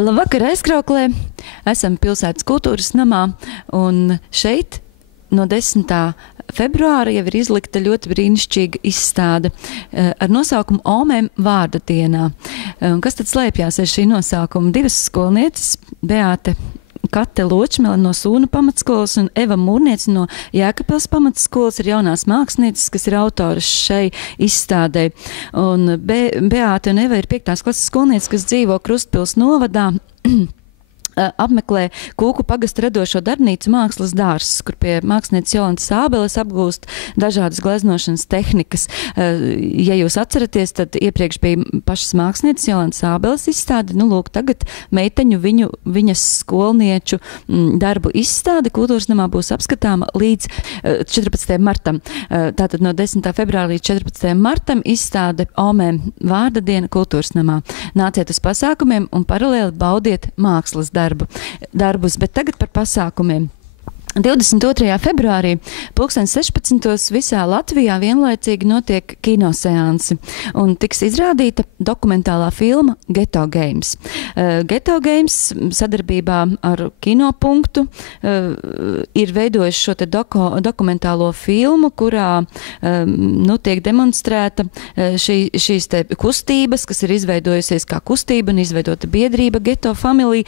Labvakar, Aizkrauklē. Esam pilsētas kultūras namā, un šeit no 10. februāra jau ir izlikta ļoti brīnišķīga izstāde ar nosaukumu Omēm vārda dienā. Kas tad slēpjās aiz šī nosaukuma? Divas skolnieces, Beāte Kate Ločmele no Sūnu pamatskolas un Eva Mūrniece no Jēkabpils pamatskolas ir jaunās mākslinieces, kas ir autoras šai izstādē. Un Beāte un Eva ir 5. klases skolnieces, kas dzīvo Krustpils novadā. Apmeklē Kūku pagasta radošo darbnīcu Mākslas dārzs, kur pie mākslinieces Jolantas Ābeles apgūst dažādas gleznošanas tehnikas. Ja jūs atceraties, tad iepriekš bija pašas mākslinieces Jolantas Ābeles izstāde. Nu, lūk, tagad meiteņu viņas skolnieču darbu izstāde Kultūras namā būs apskatāma līdz 14. martam. Tātad no 10. februāra līdz 14. martam izstāde Omēm vārda diena Kultūras namā. Nāciet uz pasākumiem un paralēli baudiet mākslas darbus, bet tagad par pasākumiem. 22. februārī 16:00 visā Latvijā vienlaicīgi notiek kinoseansi un tiks izrādīta dokumentālā filma Ghetto Games. Ghetto Games sadarbībā ar Kinopunktu ir veidojuši šo te dokumentālo filmu, kurā tiek demonstrēta šīs te kustības, kas ir izveidojusies kā kustība un izveidota biedrība Ghetto Family,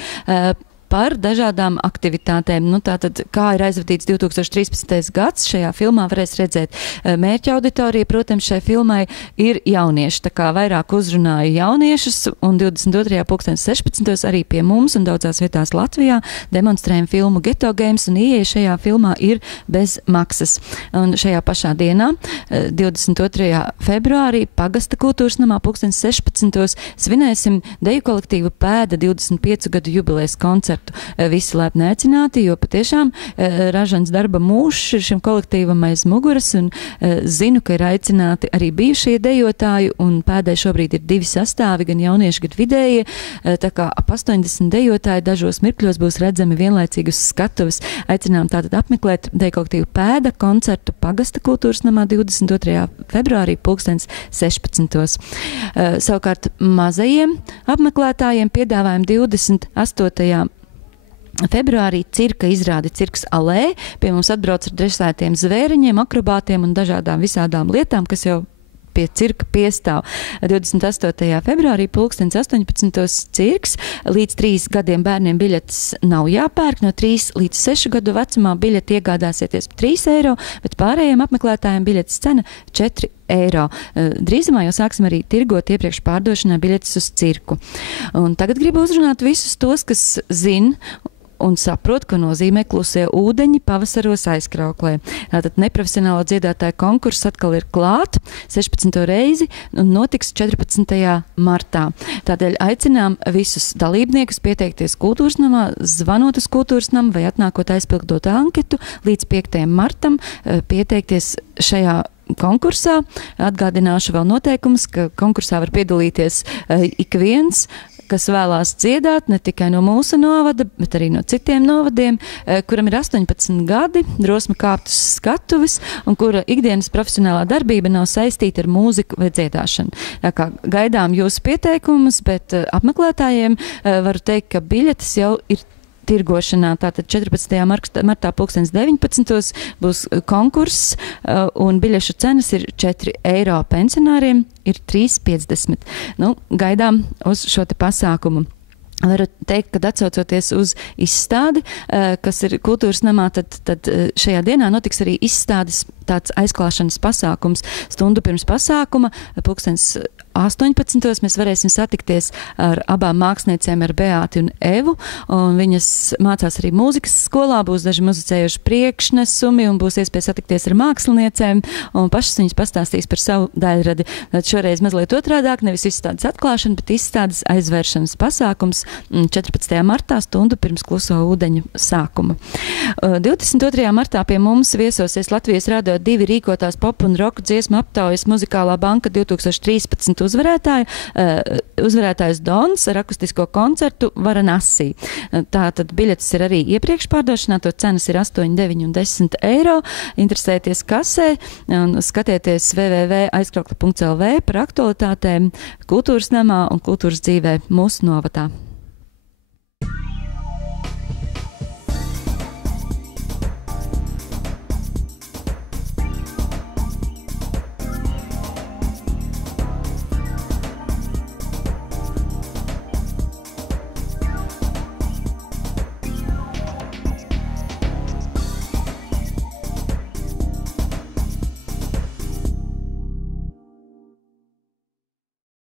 par dažādām aktivitātēm. Tātad, kā ir aizvadīts 2013. gads, šajā filmā varēs redzēt mērķa auditorija. Protams, šai filmai ir jaunieši, tā kā vairāk uzrunāja jauniešus, un 22. 16. arī pie mums un daudzās vietās Latvijā demonstrējam filmu Ghetto Games, un ieeja šajā filmā ir bez maksas. Un šajā pašā dienā, 22. februārī, Pagasta kultūras namā 16:00 svinēsim deju kolektīvu Pēda 25 gadu jubilejas koncertu. Visi laipni aicināti, jo patiešām ražans darba mūžs ir šim kolektīvam aiz muguras, un zinu, ka ir aicināti arī bijušie dejotāji, un Pēdē šobrīd ir 2 sastāvi, gan jaunieši, gan vidējie, tā kā ap 80 dejotāji dažos mirkļos būs redzami vienlaicīgi uz skatuves. Aicinām tātad apmeklēt deju kolektīvu Pēda koncertu Pagasta kultūras namā 22. februārī 16:00. Savukārt mazajiem apmeklētājiem piedāvājam 28. februārī cirka izrādi Cirks Alē. Pie mums atbrauc ar dresētiem zvēriņiem, akrobātiem un dažādām visādām lietām, kas jau pie cirka piestāv. 28. februārī 18:00 cirks. Līdz 3 gadiem bērniem biļetes nav jāpērk. No 3 līdz 6 gadu vecumā biļeti iegādāsieties par 3 eiro, bet pārējiem apmeklētājiem biļetes cena 4 eiro. Drīzumā jau sāksim arī tirgot iepriekš pārdošanā biļetes uz cirku. Un tagad gribu uzrunāt visus tos, kas zina un saprot, ko nozīmē klusie ūdeņi pavasaros Aizkrauklē. Tātad neprofesionālo dziedātāju konkurss atkal ir klāt 16. reizi un notiks 14. martā. Tādēļ aicinām visus dalībniekus pieteikties kultūras namā, zvanot uz kultūras namu vai atnākot aizpildot anketu līdz 5. martam pieteikties šajā konkursā. Atgādināšu vēl noteikumus, ka konkursā var piedalīties ik viens, kas vēlās dziedāt ne tikai no mūsu novada, bet arī no citiem novadiem, kuram ir 18 gadi, drosme kāpt uz skatuves un kura ikdienas profesionālā darbība nav saistīta ar mūziku vai dziedāšanu. Tā kā gaidām jūsu pieteikumus, bet apmeklētājiem varu teikt, ka biļetes jau ir tirgošanā. Tātad 14. martā 19:00 būs konkurss, un biļešu cenas ir 4 eiro. Pensionāriem ir 3,50. Gaidām uz šo te pasākumu. Varu teikt, ka atsaucoties uz izstādi, kas ir kultūras namā, tad šajā dienā notiks arī izstādes tāds aizklāšanas pasākums. Stundu pirms pasākuma, 18:00, mēs varēsim satikties ar abām māksliniecēm, ar Beāti un Evu, un viņas mācās arī mūzikas skolā, būs daži muzicējuši priekšnesumi, un būs iespēja satikties ar māksliniecēm, un pašas viņas pastāstīs par savu daļradi. Tad šoreiz mazliet otrādāk, nevis izstādes atklāšana, bet izstādes aizvēršanas pasākums 14. martā, stundu pirms kluso ūdeņu sākuma. 22. martā pie mums viesosies Latvijas Rādio 2 rīkotās pop un roka dziesmu aptaujas Muzikālā banka 2013 uzvarētājs Dons ar akustisko koncertu Varanasi. Tātad biļetes ir arī iepriekš pārdošanā, to cenas ir 8, 9 un 10 eiro. Interesēties kasē un skatieties www.aizkraukle.lv par aktualitātēm kultūras namā un kultūras dzīvē mūsu novadā.